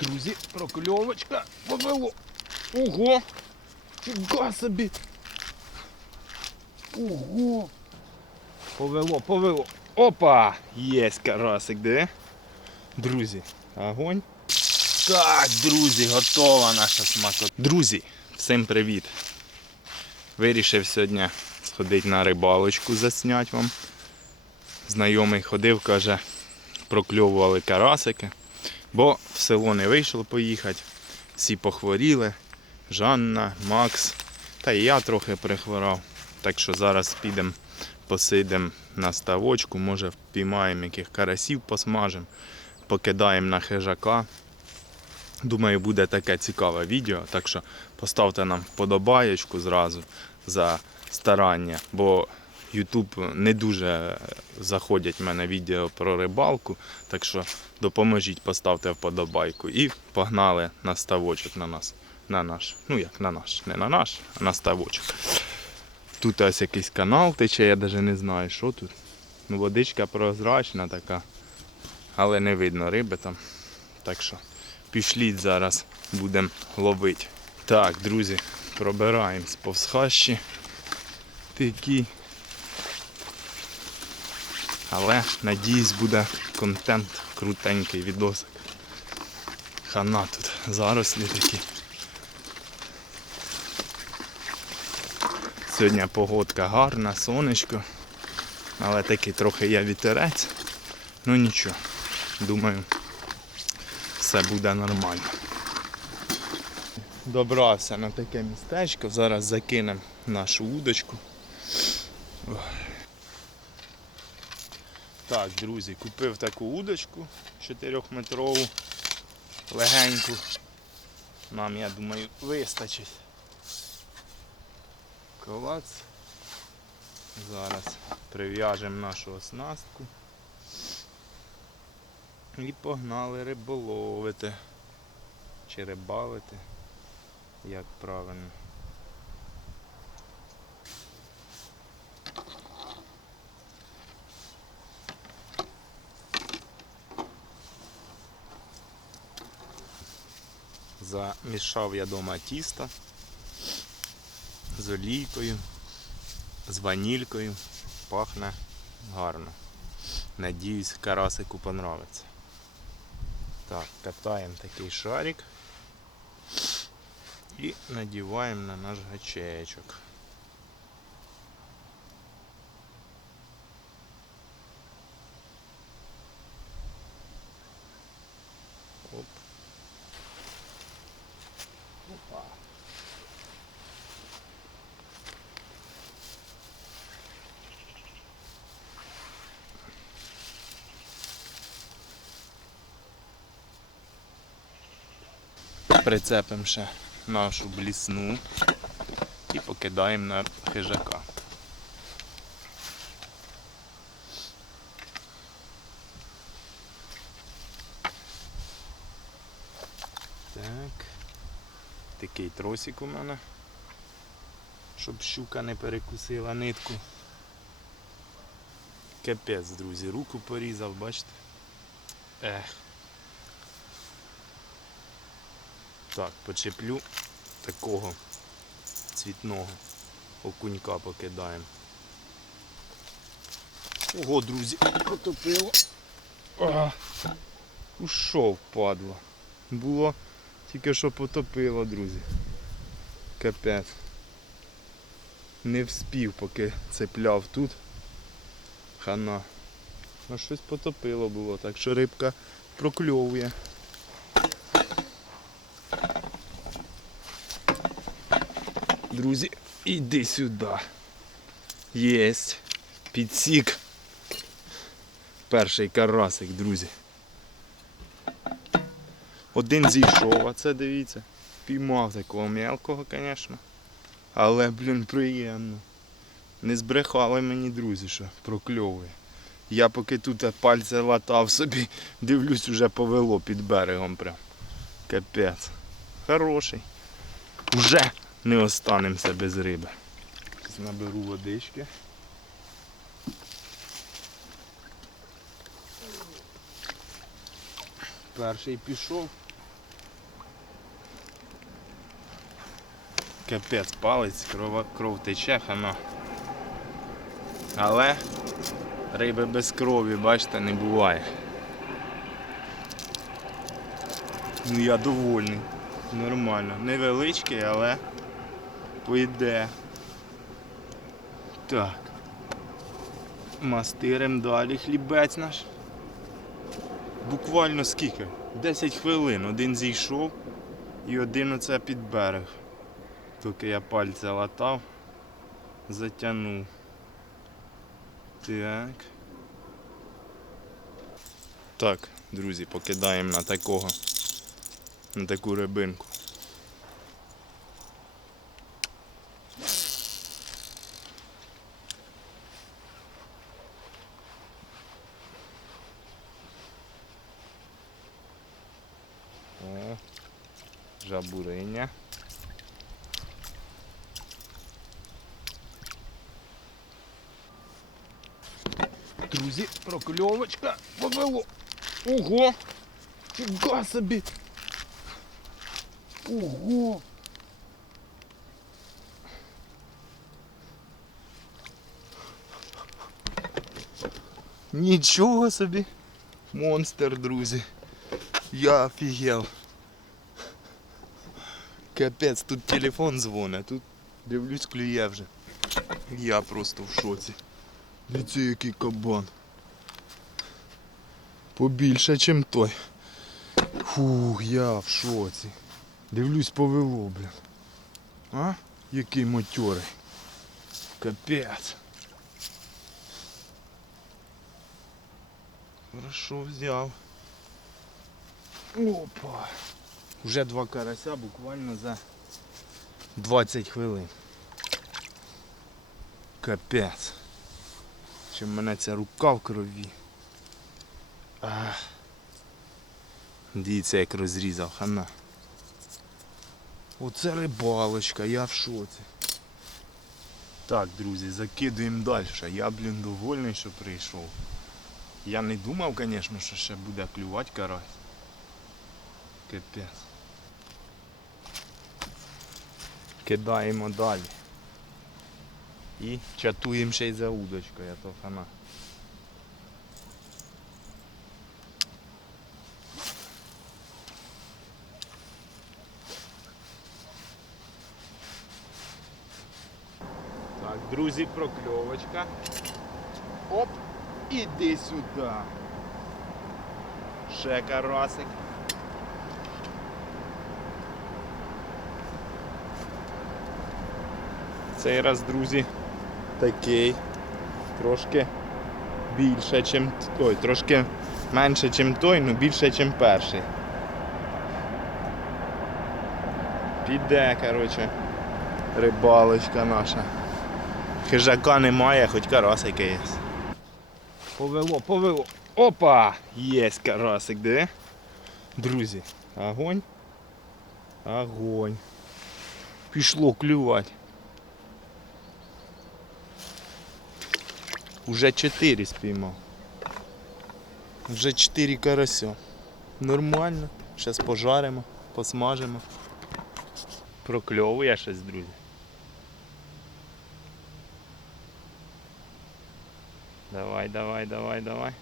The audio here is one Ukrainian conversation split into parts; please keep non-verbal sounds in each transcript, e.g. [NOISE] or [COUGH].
Друзі, прокльовочка повело. Ого! Фіга собі! Ого! Повело, повело. Опа! Єсть карасик, де? Друзі, огонь. Так, друзі, готова наша смакота. Друзі, всім привіт! Вирішив сьогодні сходити на рибалочку, засняти вам. Знайомий ходив, каже, прокльовували карасики, бо в село не вийшло поїхати. Всі похворіли. Жанна, Макс, та і я трохи прихворав. Так що зараз підемо, посидимо на ставочку, може впіймаємо яких карасів посмажемо, покидаємо на хижака. Думаю, буде таке цікаве відео, так що поставте нам вподобаєчку зразу за старання, бо YouTube не дуже заходять в мене відео про рибалку, так що допоможіть, поставте вподобайку і погнали на ставочок на нас. На наш. Ну як на наш, не на наш, а на ставочок. Тут ось якийсь канал тече, я навіть не знаю, що тут. Ну, водичка прозрачна така, але не видно риби там. Так що пішліть зараз, будемо ловити. Так, друзі, пробираємось повз хащі. Такі. Але надіюсь буде контент крутенький відосик. Хана тут зарослі такі. Сьогодні погодка гарна, сонечко, але такий трохи є вітерець. Ну нічого, думаю, все буде нормально. Добрався на таке містечко, зараз закинемо нашу удочку. Так, друзі, купив таку удочку 4-метрову, легеньку. Нам, я думаю, вистачить. Колац. Зараз прив'яжемо нашу оснастку. І погнали риболовити. Чи рибалити, як правильно. Замішав я дома тісто з олійкою, з ванількою. Пахне гарно. Надіюсь, карасику понравиться. Так, катаємо такий шарик і надіваємо на наш гачечок. Прицепимо ще нашу блісну і покидаємо на хижака. Так. Такий тросик у мене, щоб щука не перекусила нитку. Капець, друзі, руку порізав, бачите? Ех. Так, почеплю такого цвітного окунька покидаємо. Ого, друзі, потопило. А, ушов, падла. Було тільки що потопило, друзі. Капець. Не вспів, поки цепляв тут. Хана. Ну щось потопило було, так що рибка прокльовує. Друзі, іди сюди. Єсть. Підсік. Перший карасик, друзі. Один зійшов, а це дивіться. Піймав такого мелкого, звісно. Але, блін, приємно. Не збрехали мені, друзі, що прокльовує. Я поки тут пальці латав собі, дивлюсь, уже повело під берегом прям. Капець. Хороший. Уже не останемося без риби. Зараз наберу водички. Перший пішов. Капець палець, кров, кров тече, хано, Але риби без крові, бачите, не буває. Ну я довольний. Нормально. Невеличкий, але пойде. Так. Мастирем далі хлібець наш. Буквально скільки? 10 хвилин. Один зійшов і один оце під берег. Тільки я пальця латав, затягнув. Так. Так, друзі, покидаємо на такого. На таку рибинку. О, жабуриня. Друзі, прокльовочка повело. Ого! Фіга собі! Ого! Нічого собі! Монстр, друзі! Я офігел. Капець, тут телефон дзвонить, тут дивлюсь, клює вже. Я просто в шоці. Дивіться, який кабан. Побільше, ніж той. Фух, я в шоці. Дивлюсь, повело, блін. А? Який матьорий. Капець. Хорошо взяв. Опа. Вже два карася буквально за 20 хвилин. Капець. Чи в мене ця рука в крові. Ах. Дивіться, як розрізав, хана. Оце рибалочка, я в шоці. Так, друзі, закидуємо далі. Я, блін, довольний, що прийшов. Я не думав, звісно, що ще буде клювати карась. Капець. Кидаємо далі. І чатуємо ще й за удочкою, а то хана. Так, друзі, прокльовочка. Оп, іди сюди. Ще карасик. Цей раз, друзі, такий. Трошки більше, чим той, трошки менше, чим той, але більше, чим перший. Піде, коротше, рибалочка наша. Хижака немає, хоч карасики є. Повело, повело. Опа! Є карасик, де? Друзі, огонь. Огонь. Пішло клювати. Уже 4 спіймав. Вже 4 карася. Нормально. Зараз пожаримо, посмажимо. Прокльовує щось, друзі. Давай, давай, давай, давай.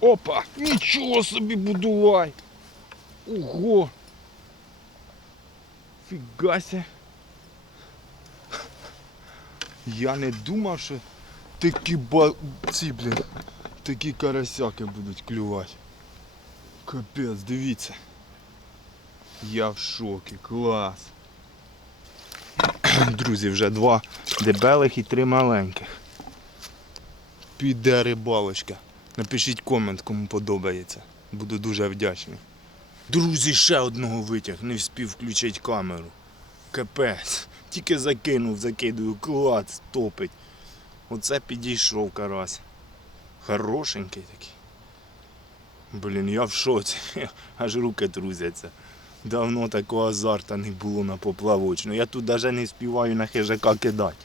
Опа! Нічого собі будувай! Ого! Фігася! Я не думав, що такі ба... ці, блін, такі карасяки будуть клювати. Капець, дивіться. Я в шокі, клас. [CLEARS THROAT] Друзі, вже два дебелих і три маленьких. Піде рибалочка. Напишіть комент, кому подобається. Буду дуже вдячний. Друзі, ще одного витяг, не встиг включити камеру. Капець. Тільки закинув, закидую, клац, топить. Оце підійшов карась. Хорошенький такий. Блін, я в шоці. [LAUGHS] Аж руки трусяться. Давно такого азарта не було на поплавочну. Я тут навіть не співаю на хижака кидати.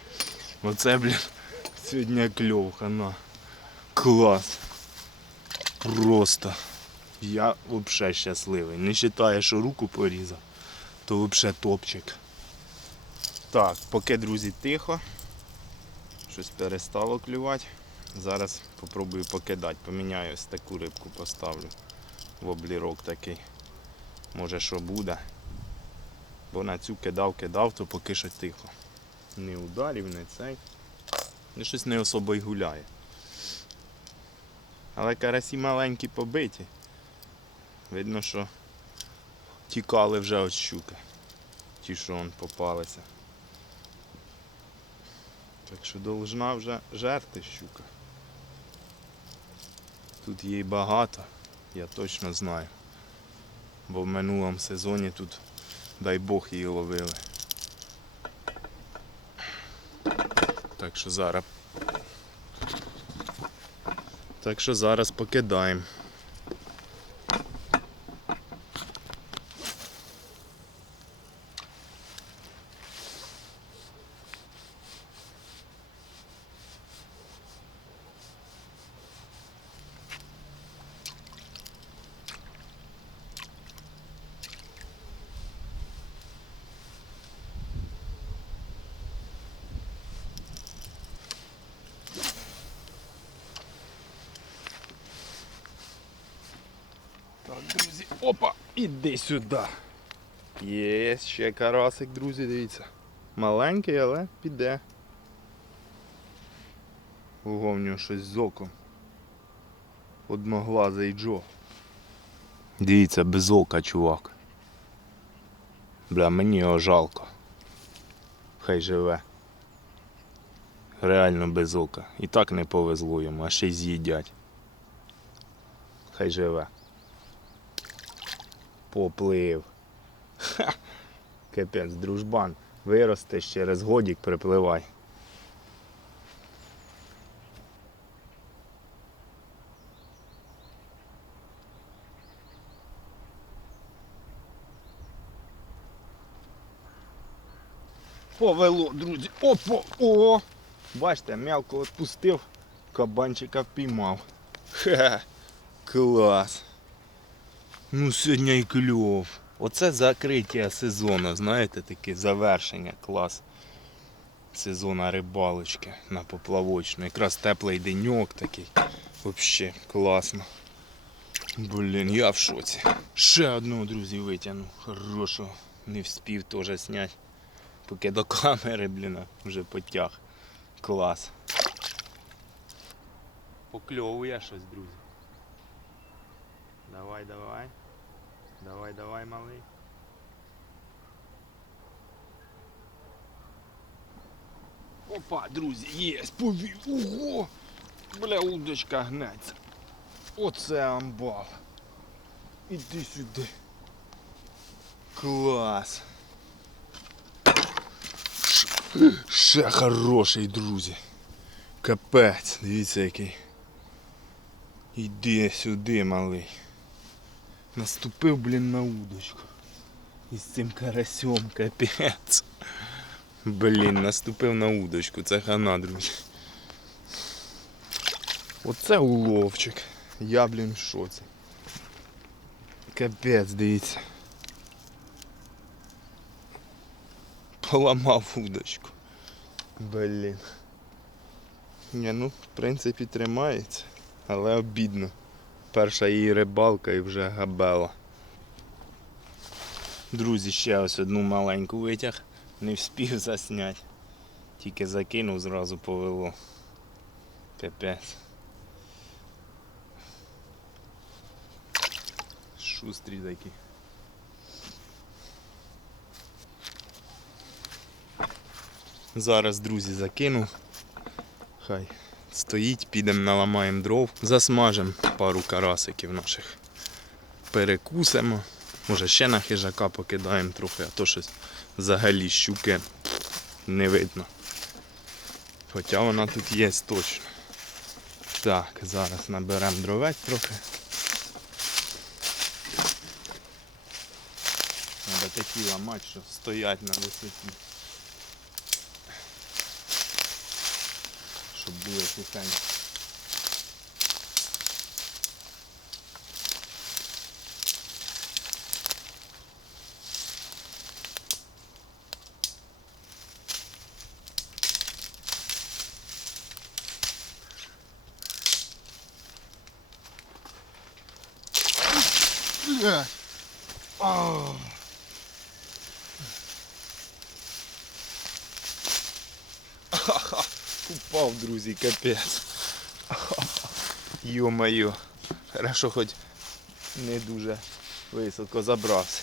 Оце, блін, [LAUGHS] сьогодні кльов, хана. Клас. Просто. Я взагалі щасливий. Не вважаю, що руку порізав, то взагалі топчик. Так, поки, друзі, тихо. Щось перестало клювати. Зараз попробую покидати. Поміняю ось таку рибку поставлю. В облірок такий. Може що буде. Бо на цю кидав, кидав, то поки що тихо. Не ударів, не цей. Ну, щось не особо й гуляє. Але карасі маленькі побиті. Видно, що тікали вже від щуки. Ті, що он попалися. Так що должна вже жерти щука. Тут їй багато, я точно знаю. Бо в минулому сезоні тут, дай Бог, її ловили. Так що зараз. Так що зараз покидаємо. Так, друзі, опа, іди сюди. Є ще карасик, друзі, дивіться. Маленький, але піде. Ого, в нього щось з оком. Одноглазий Джо. Дивіться, без ока, чувак. Бля, мені його жалко. Хай живе. Реально без ока. І так не повезло йому, а ще й з'їдять. Хай живе. Поплив. Ха! Капець, дружбан. Виростеш через годік припливай. Повело, друзі. Опа! О! Бачите, мелко відпустив, кабанчика впіймав. Хе, клас. Ну, сьогодні і кльов. Оце закриття сезону, знаєте, таке завершення клас сезону рибалочки на поплавочну. Якраз теплий деньок такий. Взагалі класно. Блін, я в шоці. Ще одного, друзі, витягнув. Хорошого. Не вспів теж зняти. Поки до камери, блін, вже потяг. Клас. Покльовує щось, друзі. Давай, давай. Давай, давай, малий. Опа, друзі, є, повів. Ого! Бля, удочка гнеться. Оце амбал. Іди сюди. Клас. Ще хороший, друзі. Капець, дивіться який. Іди сюди, малий. Наступив, блін, на удочку. Із цим карасем, капець. Блін, наступив на удочку, це хана, друзі. Оце уловчик. Я, блін, в шоці. Капець, дивіться. Поламав удочку. Блін. Ні, ну, в принципі, тримається, але обідно. Перша її рибалка і вже габела. Друзі, ще ось одну маленьку витяг. Не вспів засняти. Тільки закинув, зразу повело. Капець. Шустрі такі. Зараз, друзі, закину. Хай стоїть, підемо наламаємо дров, засмажемо пару карасиків наших. Перекусимо. Може ще на хижака покидаємо трохи, а то щось взагалі щуки не видно. Хоча вона тут є точно. Так, зараз наберемо дровець трохи. Треба такі ламати, що стоять на висоті. щоб були тихенькі. Yeah. Oh. Упав, друзі, капець. Йо-моє. Хорошо хоч не дуже високо забрався.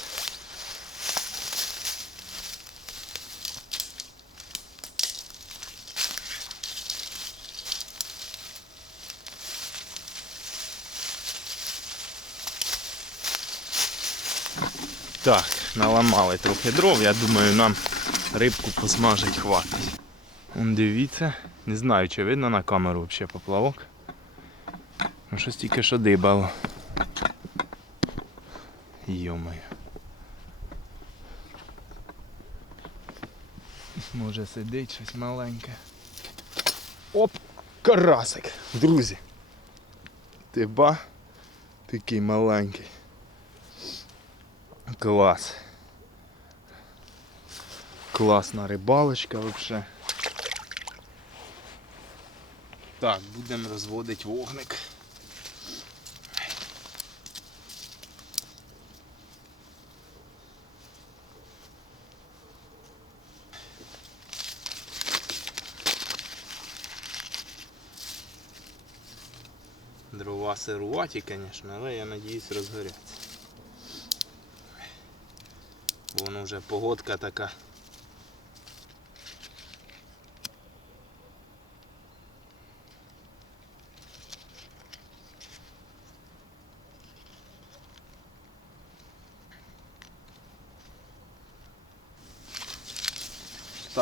Так, наламали трохи дров, я думаю, нам рибку посмажить хватить. Он дивіться, не знаю, чи видно на камеру взагалі поплавок. Ну щось тільки що дибало. Йомаю. Може сидить щось маленьке. Оп! Карасик! Друзі! Ти ба? Такий маленький. Клас. Класна рибалочка взагалі. Так, будемо розводити вогник. Дрова сируваті, звісно, але я надіюсь розгоряться. Воно вже погодка така.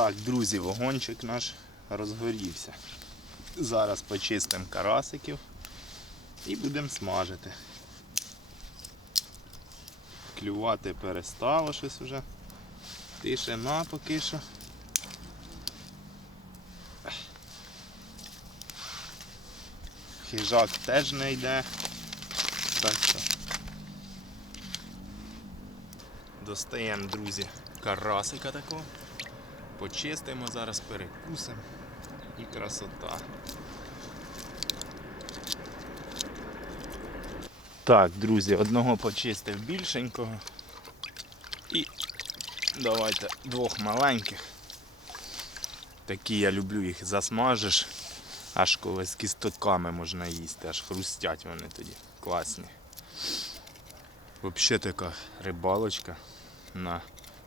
Так, друзі, вогончик наш розгорівся. Зараз почистимо карасиків і будемо смажити. Клювати перестало щось вже. Тишина поки що. Хижак теж не йде. Так що. Достаємо, друзі, карасика такого. Почистимо зараз, перекусимо. І красота. Так, друзі, одного почистив більшенького. І давайте двох маленьких. Такі я люблю їх засмажиш. Аж коли з кістоками можна їсти, аж хрустять вони тоді. Класні. Взагалі така рибалочка на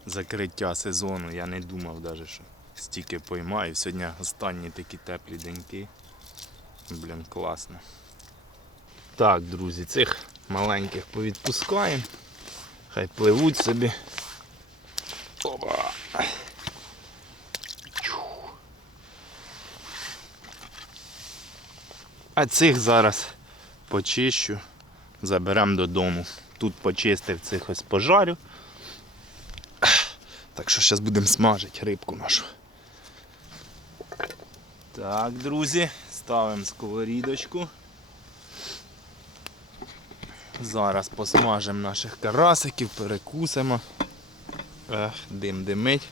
закриття сезону. Я не думав навіть, що стільки поймаю. Сьогодні останні такі теплі деньки. Блін, класно. Так, друзі, цих маленьких повідпускаємо. Хай пливуть собі. Опа. А цих зараз почищу, заберемо додому. Тут почистив цих ось пожарю. Так що зараз будемо смажити рибку нашу. Так, друзі, ставимо сковорідочку. Зараз посмажимо наших карасиків, перекусимо. Ех, дим димить.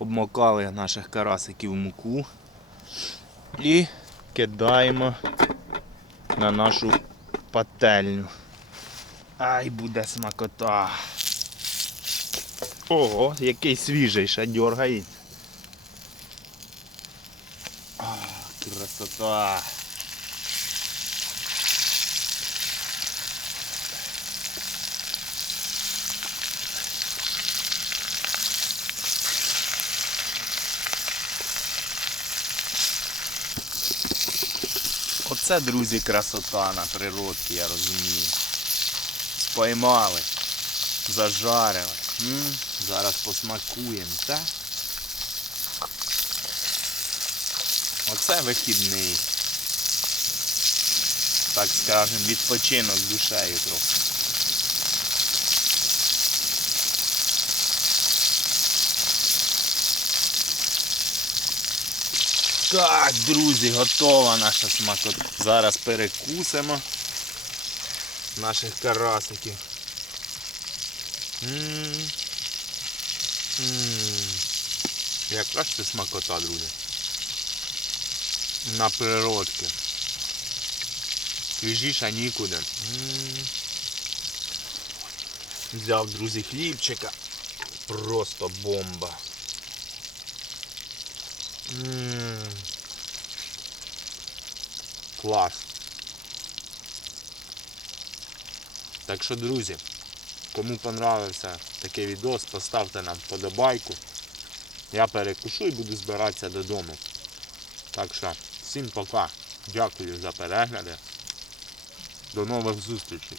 Обмокали наших карасиків муку і кидаємо на нашу пательню. Ай, буде смакота. Ого, який свіжий ще дергає. Красота. Оце, друзі, красота на природці, я розумію. Споймали, зажарили. М? Зараз посмакуємо, так? Оце вихідний. Так скажемо, відпочинок душею трохи. Так, друзі, готова наша смакота. Зараз перекусимо наших карасиків. М. М. Яка ж це смакота, друзі. На природки. Свіжіша нікуди. Взяв, друзі, хлібчика. Просто бомба. Клас. Так що, друзі, кому понравився такий відос, поставте нам вподобайку. Я перекушу і буду збиратися додому. Так що, всім пока. Дякую за перегляди. До нових зустрічей.